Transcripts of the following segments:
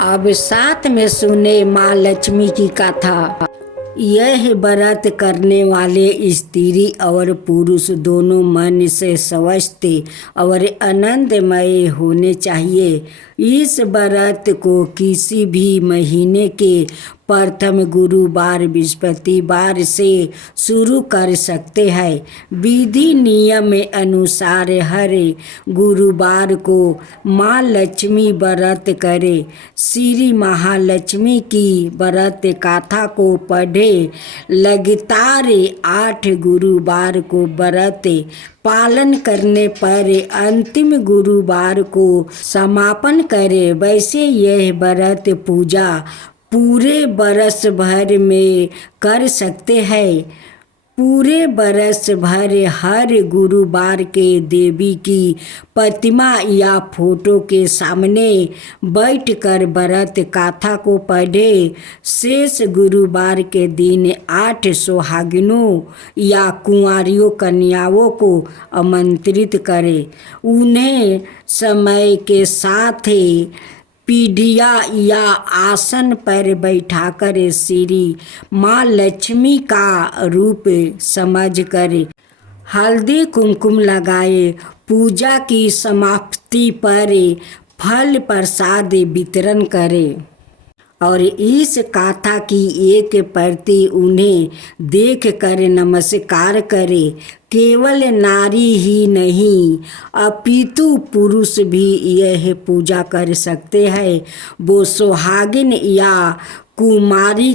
अब साथ में सुने माँ लक्ष्मी की कथा। यह व्रत करने वाले स्त्री और पुरुष दोनों मन से स्वस्थ और आनंदमय होने चाहिए। इस व्रत को किसी भी महीने के प्रथम गुरुवार बृहस्पतिवार से शुरू कर सकते हैं। विधि नियम अनुसार हर गुरुवार को माँ लक्ष्मी व्रत करें। श्री महालक्ष्मी की व्रत कथा को पढ़े। लगातार 8 गुरुवार को व्रत पालन करने पर अंतिम गुरुवार को समापन करें। वैसे यह व्रत पूजा पूरे बरस भर में कर सकते हैं। पूरे बरस भर हर गुरुवार के देवी की प्रतिमा या फोटो के सामने बैठकर व्रत कथा को पढ़े। शेष गुरुवार के दिन 8 सुहागिनों या कुंवारियों कन्याओं को आमंत्रित करें। उन्हें समय के साथ पीढ़िया या आसन पर बैठाकर श्री माँ लक्ष्मी का रूप समझकर हल्दी कुमकुम लगाए। पूजा की समाप्ति पर फल प्रसाद वितरण करें और इस कथा की एक प्रति उन्हें देखकर नमस्कार करें। केवल नारी ही नहीं अपितु पुरुष भी यह पूजा कर सकते हैं। वो सुहागिन या कुमारी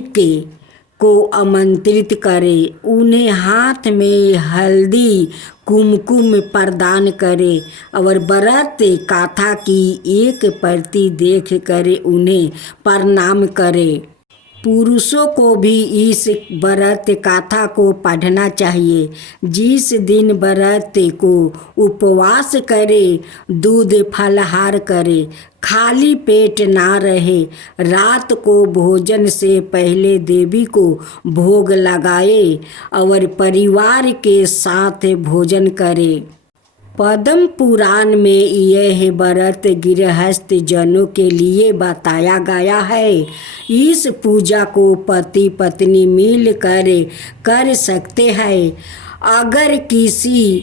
को आमंत्रित करें। उन्हें हाथ में हल्दी कुमकुम प्रदान करें और व्रत कथा की एक प्रति देख कर उन्हें प्रणाम करें। पुरुषों को भी इस व्रत कथा को पढ़ना चाहिए। जिस दिन व्रत को उपवास करे, दूध फलहार करे, खाली पेट ना रहे, रात को भोजन से पहले देवी को भोग लगाए और परिवार के साथ भोजन करे। पद्म पुराण में यह व्रत गृहस्थ जनों के लिए बताया गया है। इस पूजा को पति पत्नी मिलकर कर सकते हैं। अगर किसी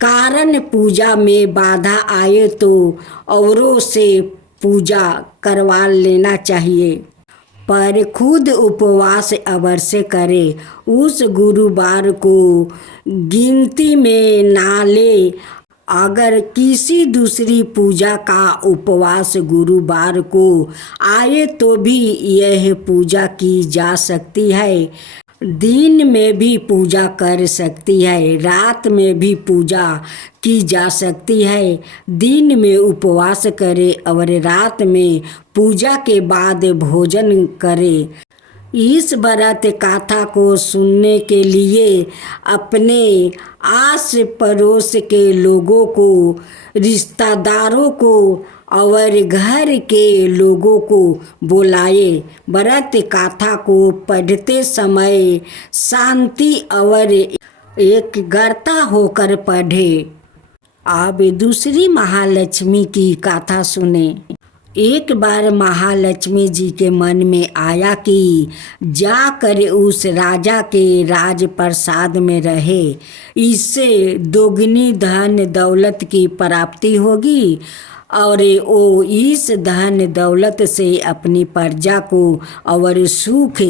कारण पूजा में बाधा आए तो औरों से पूजा करवा लेना चाहिए, पर खुद उपवास अवश्य करें। उस गुरुवार को गिनती में ना ले। अगर किसी दूसरी पूजा का उपवास गुरुवार को आए तो भी यह पूजा की जा सकती है। दिन में भी पूजा कर सकती है, रात में भी पूजा की जा सकती है। दिन में उपवास करे और रात में पूजा के बाद भोजन करे। इस व्रत कथा को सुनने के लिए अपने आस पड़ोस के लोगों को, रिश्तेदारों को और घर के लोगों को बुलाए। व्रत कथा को पढ़ते समय शांति और एकाग्रता होकर पढ़े। अब दूसरी महालक्ष्मी की कथा सुने। एक बार महालक्ष्मी जी के मन में आया कि जाकर उस राजा के राजप्रसाद में रहे, इससे दोगुनी धन दौलत की प्राप्ति होगी और वो इस धन दौलत से अपनी प्रजा को और सुख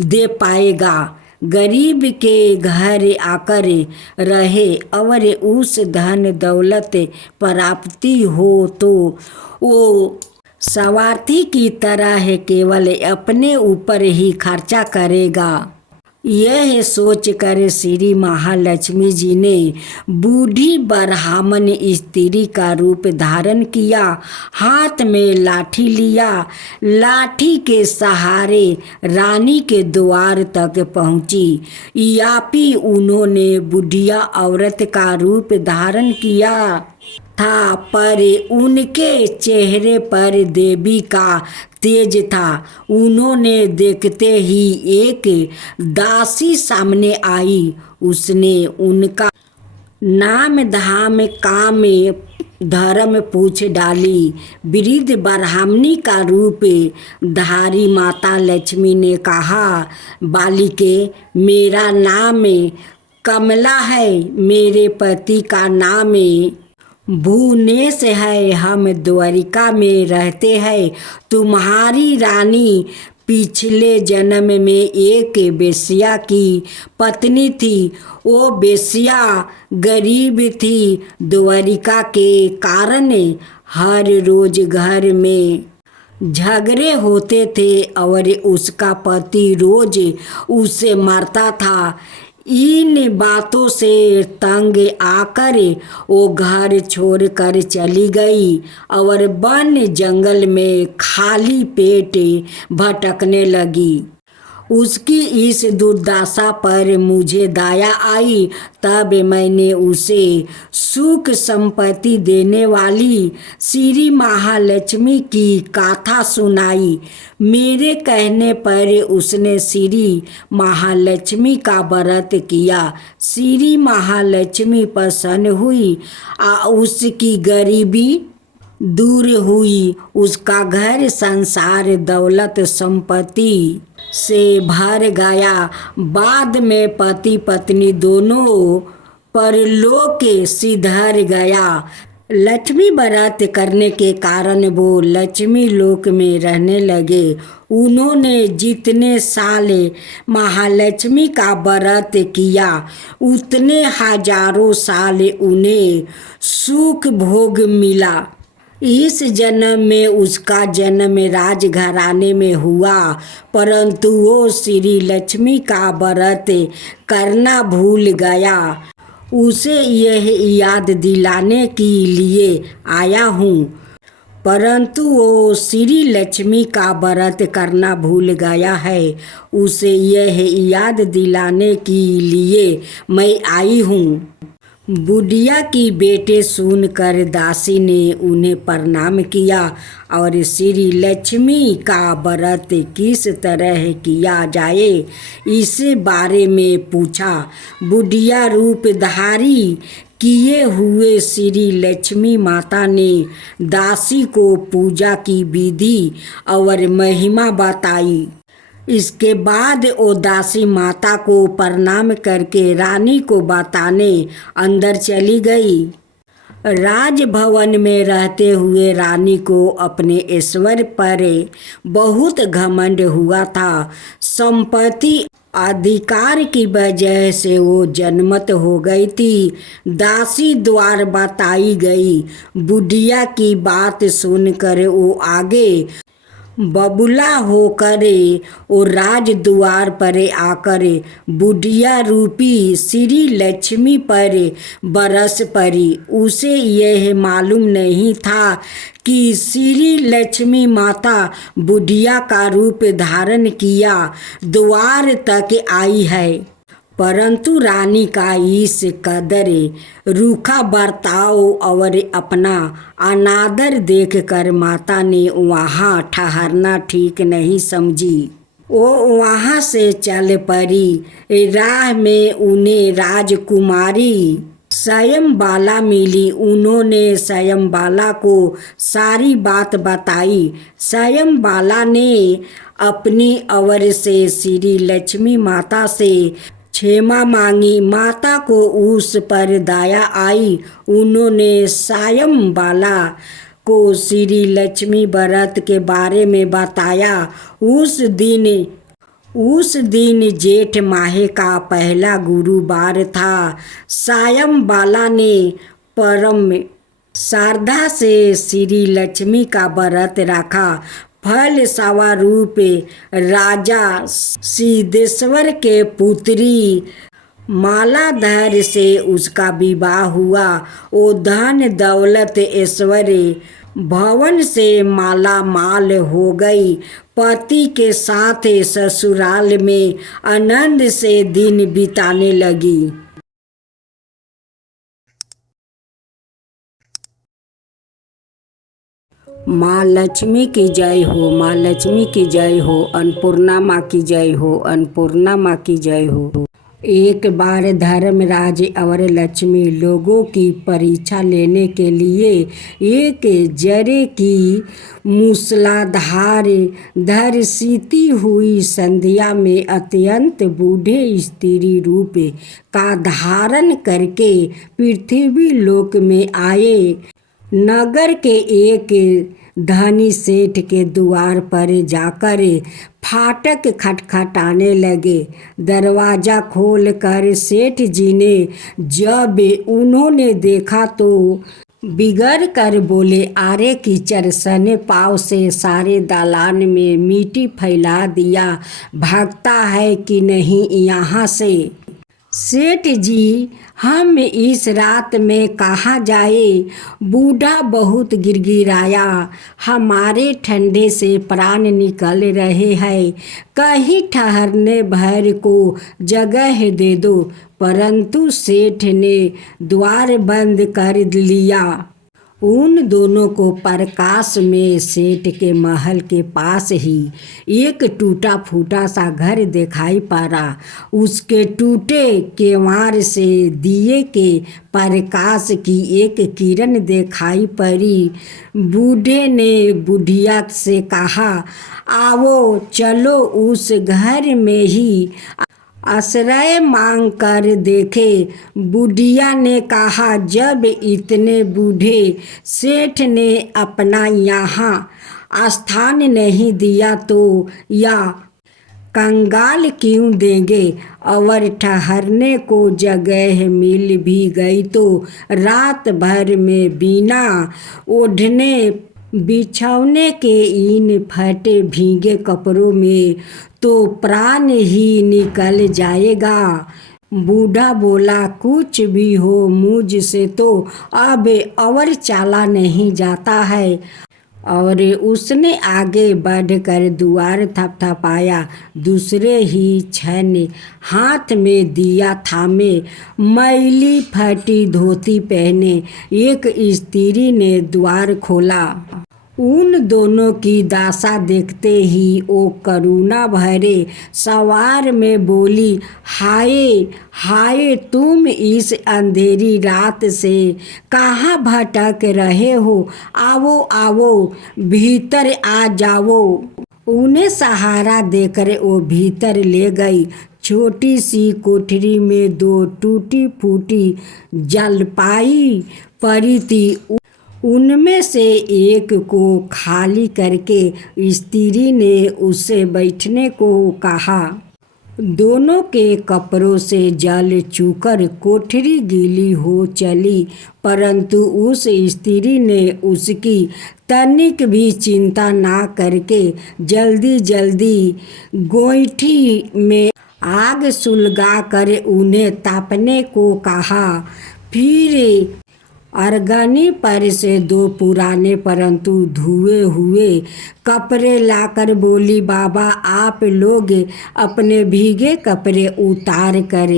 दे पाएगा। गरीब के घर आकर रहे और उस धन दौलत प्राप्ति हो तो वो स्वार्थी की तरह केवल अपने ऊपर ही खर्चा करेगा। यह सोचकर श्री महालक्ष्मी जी ने बूढ़ी ब्राह्मण स्त्री का रूप धारण किया। हाथ में लाठी लिया। लाठी के सहारे रानी के द्वार तक पहुंची। यापी उन्होंने बुढ़िया औरत का रूप धारण किया था, पर उनके चेहरे पर देवी का तेज था। उन्होंने देखते ही एक दासी सामने आई। उसने उनका नाम धाम काम धर्म पूछ डाली। वृद्ध ब्राह्मणी का रूप धारी माता लक्ष्मी ने कहा, बालिके, मेरा नाम कमला है, मेरे पति का नाम भुवनेश है, हम द्वारिका में रहते हैं। तुम्हारी रानी पिछले जन्म में एक वेश्या की पत्नी थी। वो वेश्या गरीब थी। द्वारिका के कारण हर रोज घर में झगड़े होते थे और उसका पति रोज उसे मारता था। इन बातों से तंग आकर वो घर छोड़कर चली गई और वन जंगल में खाली पेट भटकने लगी। उसकी इस दुर्दशा पर मुझे दया आई। तब मैंने उसे सुख संपत्ति देने वाली श्री महालक्ष्मी की गाथा सुनाई। मेरे कहने पर उसने श्री महालक्ष्मी का व्रत किया। श्री महालक्ष्मी प्रसन्न हुई। उसकी गरीबी दूर हुई। उसका घर संसार दौलत संपत्ति से भर गया। बाद में पति पत्नी दोनों परलोक सिधर गया। लक्ष्मी व्रत करने के कारण वो लक्ष्मी लोक में रहने लगे। उन्होंने जितने साल महालक्ष्मी का व्रत किया उतने हजारों साल उन्हें सुख भोग मिला। इस जन्म में उसका जन्म राजघराने में हुआ, परंतु वो श्री लक्ष्मी का व्रत करना भूल गया। उसे यह याद दिलाने के लिए आया हूँ। परंतु वो श्री लक्ष्मी का व्रत करना भूल गया है। उसे यह याद दिलाने के लिए मैं आई हूँ। बुढ़िया की बेटे सुनकर दासी ने उन्हें प्रणाम किया और श्री लक्ष्मी का व्रत किस तरह किया जाए इस बारे में पूछा। बुढ़िया रूपधारी किए हुए श्री लक्ष्मी माता ने दासी को पूजा की विधि और महिमा बताई। इसके बाद वो दासी माता को प्रणाम करके रानी को बताने अंदर चली गई। राजभवन में रहते हुए रानी को अपने ऐश्वर्य पर बहुत घमंड हुआ था। संपत्ति अधिकार की वजह से वो जन्मत हो गई थी। दासी द्वार बताई गई। बुढ़िया की बात सुनकर वो आगे बबूला होकर और राज द्वार पर आकर बुढ़िया रूपी श्री लक्ष्मी पर बरस पड़ी। उसे यह मालूम नहीं था कि श्री लक्ष्मी माता बुढ़िया का रूप धारण किया द्वार तक आई है। परंतु रानी का इस कदर रूखा बर्ताव और अपना अनादर देखकर माता ने वहाँ ठहरना ठीक नहीं समझी। वो वहाँ से चल पड़ी। राह में उन्हें राजकुमारी स्वयंबाला मिली। उन्होंने स्वयंबाला को सारी बात बताई। स्वयंबाला ने अपनी ओर से श्री लक्ष्मी माता से क्षमा मांगी। माता को उस पर दया आई। उन्होंने स्वयंबाला को श्री लक्ष्मी व्रत के बारे में बताया। उस दिन जेठ माह का पहला गुरुवार था। स्वयंबाला ने परम श्रद्धा से श्री लक्ष्मी का व्रत रखा। फल स्वरूप राजा सिद्धेश्वर के पुत्री मालाधर से उसका विवाह हुआ। वो धन दौलत ऐश्वर्य भवन से माला माल हो गई। पति के साथ ससुराल में आनंद से दिन बिताने लगी। माँ लक्ष्मी की जय हो, माँ लक्ष्मी की जय हो, अन्नपूर्णा माँ की जय हो, अन्नपूर्णा माँ की जय हो। एक बार धर्मराज और लक्ष्मी लोगों की परीक्षा लेने के लिए एक जरे की मूसलाधार धरसीती हुई संध्या में अत्यंत बूढ़े स्त्री रूप का धारण करके पृथ्वी लोक में आए। नगर के एक धनी सेठ के द्वार पर जाकर फाटक खटखटाने लगे। दरवाजा खोलकर सेठ जी ने जब उन्होंने देखा तो बिगड़ कर बोले, अरे कीचड़ सने पाँव से सारे दालान में मिट्टी फैला दिया, भागता है कि नहीं यहाँ से। सेठ जी, हम इस रात में कहाँ जाए? बूढ़ा बहुत गिड़गिड़ाया, हमारे ठंडे से प्राण निकल रहे हैं, कहीं ठहरने भर को जगह दे दो। परंतु सेठ ने द्वार बंद कर लिया। उन दोनों को प्रकाश में सेठ के महल के पास ही एक टूटा फूटा सा घर दिखाई पड़ा। उसके टूटे केवाड़ से दिए के प्रकाश की एक किरण दिखाई पड़ी। बूढ़े ने बुढ़िया से कहा, आओ चलो उस घर में ही आश्रय मांग कर देखे। बुढ़िया ने कहा, जब इतने बूढ़े सेठ ने अपना यहाँ स्थान नहीं दिया तो या कंगाल क्यों देंगे? और ठहरने को जगह मिल भी गई तो रात भर में बिना ओढ़ने बिछौने के इन फटे भीगे कपड़ों में तो प्राण ही निकल जाएगा। बूढ़ा बोला, कुछ भी हो मुझसे तो अब और चाला नहीं जाता है। और उसने आगे बढ़कर द्वार थपथपाया। दूसरे ही क्षण हाथ में दिया थामे, मैली फटी धोती पहने एक स्त्री ने द्वार खोला। उन दोनों की दशा देखते ही वो करुणा भरे सवार में बोली, हाय हाय, तुम इस अंधेरी रात से कहाँ भटक रहे हो? आओ आओ, भीतर आ जाओ। उन्हें सहारा देकर वो भीतर ले गई। छोटी सी कोठरी में दो टूटी फूटी जलपाई पड़ी थी। उनमें से एक को खाली करके स्त्री ने उससे बैठने को कहा। दोनों के कपड़ों से जल चूकर कोठरी गीली हो चली, परंतु उस स्त्री ने उसकी तनिक भी चिंता ना करके जल्दी जल्दी गोईठी में आग सुलगा कर उन्हें तापने को कहा। फिर अरगनी पर से दो पुराने परंतु धुए हुए कपड़े लाकर बोली, बाबा आप लोग अपने भीगे कपड़े उतार कर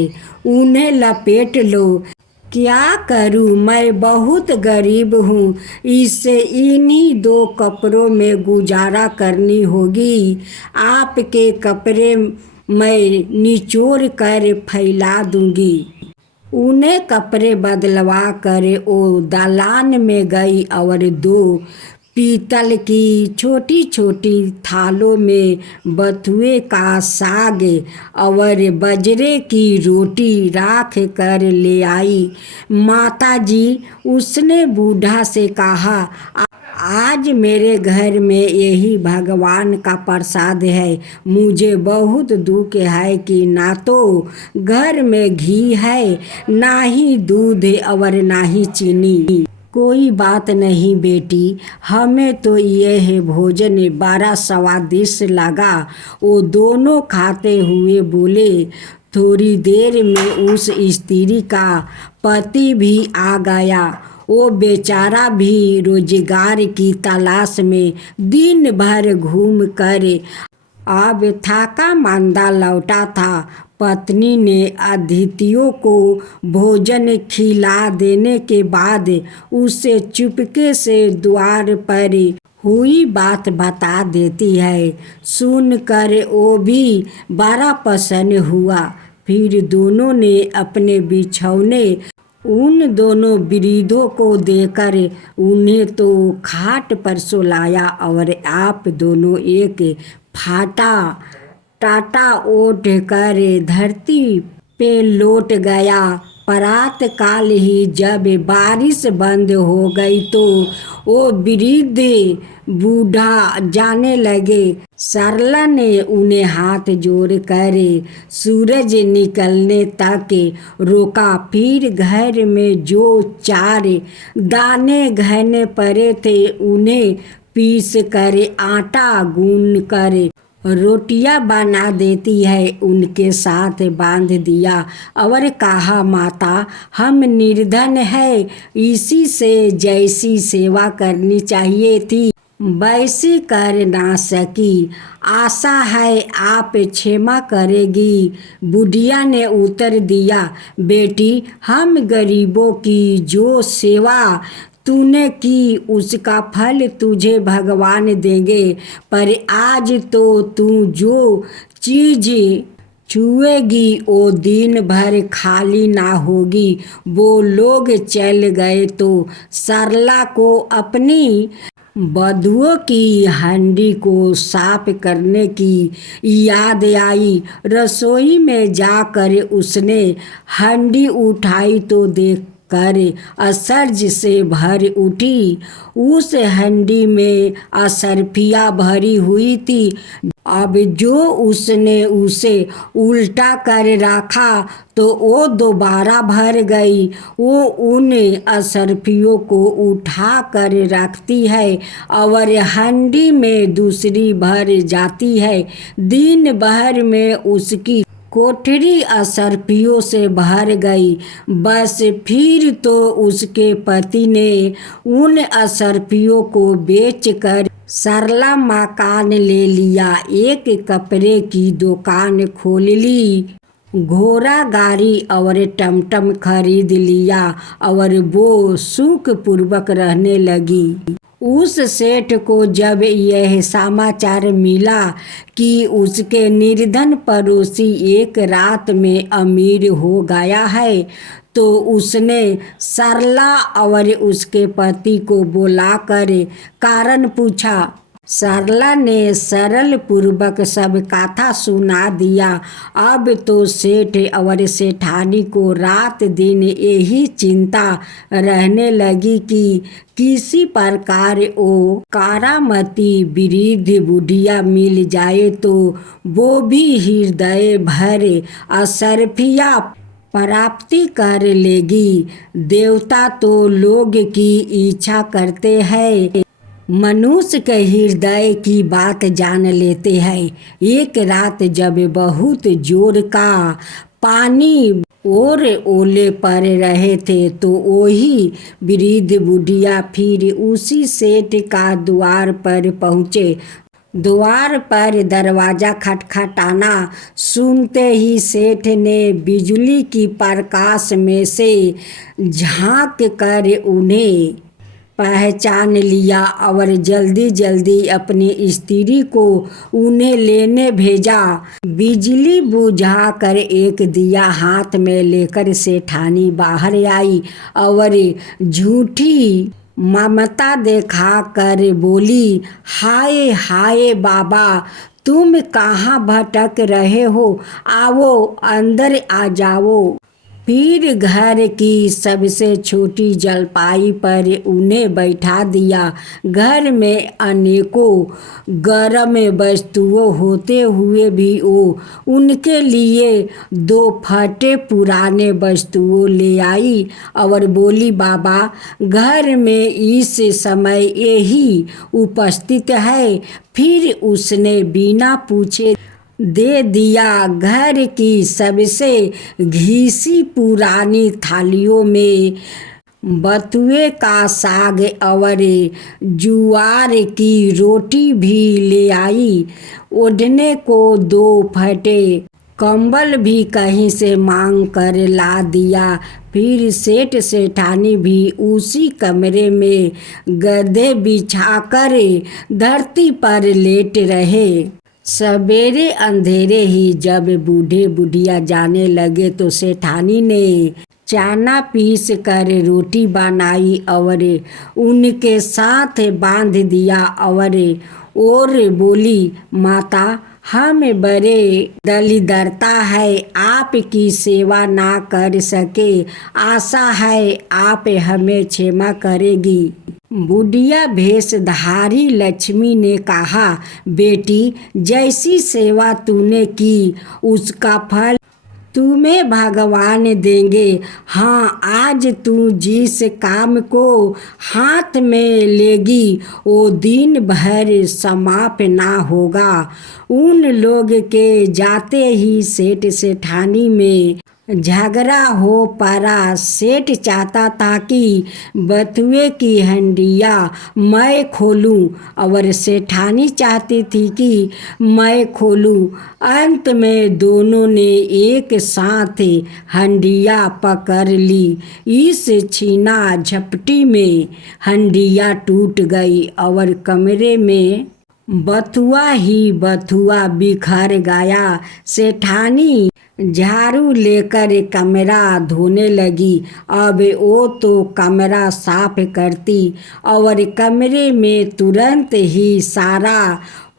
उन्हें लपेट लो। क्या करूं, मैं बहुत गरीब हूँ, इससे इन्हीं दो कपड़ों में गुजारा करनी होगी। आपके कपड़े मैं निचोड़ कर फैला दूंगी। उन्हें कपड़े बदलवा कर वो दालान में गई और दो पीतल की छोटी छोटी थालों में बथुए का साग और बजरे की रोटी राख कर ले आई। माताजी, उसने बूढ़ा से कहा, आज मेरे घर में यही भगवान का प्रसाद है। मुझे बहुत दुख है कि ना तो घर में घी है, ना ही दूध और ना ही चीनी। कोई बात नहीं बेटी, हमें तो यह भोजन बड़ा स्वादिष्ट लगा। वो दोनों खाते हुए बोले। थोड़ी देर में उस स्त्री का पति भी आ गया। वो बेचारा भी रोजगार की तलाश में दिन भर घूम कर अब थाका मांदा लौटा था। पत्नी ने अतिथियों को भोजन खिला देने के बाद उसे चुपके से द्वार पर हुई बात बता देती है। सुनकर वो भी बड़ा प्रसन्न हुआ। फिर दोनों ने अपने बिछौने उन दोनों वृद्धों को देकर उन्हें तो खाट पर सुलाया और आप दोनों एक फाटा टाटा ओढ़ कर धरती पे लौट गया। प्रात काल ही जब बारिश बंद हो गई तो वो वृद्ध बूढ़ा जाने लगे। सरला ने उन्हें हाथ जोड़ कर सूरज निकलने तक रोका। फिर घर में जो 4 दाने गहने पड़े थे उन्हें पीस कर आटा गूंद कर रोटियां बना देती है उनके साथ बांध दिया और कहा, माता हम निर्धन है, इसी से जैसी सेवा करनी चाहिए थी वैसी कर ना सकी, आशा है आप क्षमा करेगी। बुढ़िया ने उत्तर दिया, बेटी हम गरीबों की जो सेवा तूने की उसका फल तुझे भगवान देंगे, पर आज तो तू जो चीज छुएगी वो दिन भर खाली ना होगी। वो लोग चल गए तो सरला को अपनी बधुओं की हंडी को साफ करने की याद आई। रसोई में जाकर उसने हंडी उठाई तो देख कर असर्ज से भर उठी। उस हंडी में असरफिया भरी हुई थी। अब जो उसने उसे उल्टा कर रखा तो वो दोबारा भर गई। वो उन असरफियों को उठा कर रखती है और हंडी में दूसरी भर जाती है। दिन भर में उसकी कोठरी असरफियों से भर गई। बस फिर तो उसके पति ने उन असरफियों को बेचकर सरला मकान ले लिया, एक कपड़े की दुकान खोल ली, घोड़ा गाड़ी और टमटम खरीद लिया और वो सुखपूर्वक रहने लगी। उस सेठ को जब यह समाचार मिला कि उसके निर्धन पड़ोसी एक रात में अमीर हो गया है तो उसने सरला और उसके पति को बुलाकर कारण पूछा। सरला ने सरल पूर्वक सब कथा सुना दिया। अब तो सेठ और सेठानी को रात दिन यही चिंता रहने लगी कि किसी प्रकार वो कारामती वृद्ध बुढ़िया मिल जाए तो वो भी हृदय भर असरफिया प्राप्ति कर लेगी। देवता तो लोग की इच्छा करते हैं, मनुष्य के हृदय की बात जान लेते हैं। एक रात जब बहुत जोर का पानी और ओले पड़ रहे थे तो वही वृद्ध बुढ़िया फिर उसी सेठ का द्वार पर पहुँचे। द्वार पर दरवाजा खटखटाना सुनते ही सेठ ने बिजली की प्रकाश में से झांक कर उन्हें पहचान लिया और जल्दी जल्दी अपनी स्त्री को उन्हें लेने भेजा। बिजली बुझाकर एक दिया हाथ में लेकर सेठानी बाहर आई और झूठी ममता दिखा कर बोली, हाय हाय बाबा, तुम कहाँ भटक रहे हो, आओ अंदर आ जाओ। फिर घर की सबसे छोटी जलपाई पर उन्हें बैठा दिया। घर में अनेकों गर्म वस्तुओं होते हुए भी वो उनके लिए 2 फटे पुराने वस्तुओं ले आई और बोली, बाबा घर में इस समय यही उपस्थित है। फिर उसने बिना पूछे दे दिया। घर की सबसे घिसी पुरानी थालियों में बथुए का साग और जुआर की रोटी भी ले आई। ओढ़ने को 2 फटे कंबल भी कहीं से मांग कर ला दिया। फिर सेठ सेठानी भी उसी कमरे में गद्दे बिछाकर धरती पर लेट रहे। सवेरे अंधेरे ही जब बूढ़े बुढ़िया जाने लगे तो सेठानी ने चाना पीस कर रोटी बनाई और उनके साथ बांध दिया और बोली, माता हम बड़े दलिदरता है, आपकी सेवा ना कर सके, आशा है आप हमें क्षमा करेगी। बुढ़िया भेषधारी लक्ष्मी ने कहा, बेटी जैसी सेवा तूने की उसका फल तुम्हें भगवान देंगे। हाँ, आज तू जिस काम को हाथ में लेगी वो दिन भर समाप्त ना होगा। उन लोग के जाते ही सेठ सेठानी में झगड़ा हो पड़ा। सेठ चाहता था कि बथुए की हंडिया मैं खोलूं और सेठानी चाहती थी कि मैं खोलूं। अंत में दोनों ने एक साथ हंडिया पकड़ ली। इस छीना झपटी में हंडिया टूट गई और कमरे में बथुआ ही बथुआ बिखर गया। सेठानी झाड़ू लेकर कमरा धोने लगी। अब वो तो कमरा साफ करती और कमरे में तुरंत ही सारा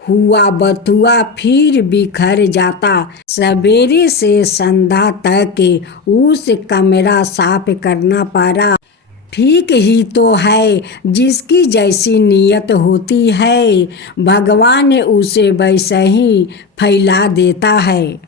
हुआ बथुआ फिर बिखर जाता। सवेरे से संध्या तक उस कमरा साफ करना पड़ा। ठीक ही तो है, जिसकी जैसी नीयत होती है भगवान उसे वैसे ही फैला देता है।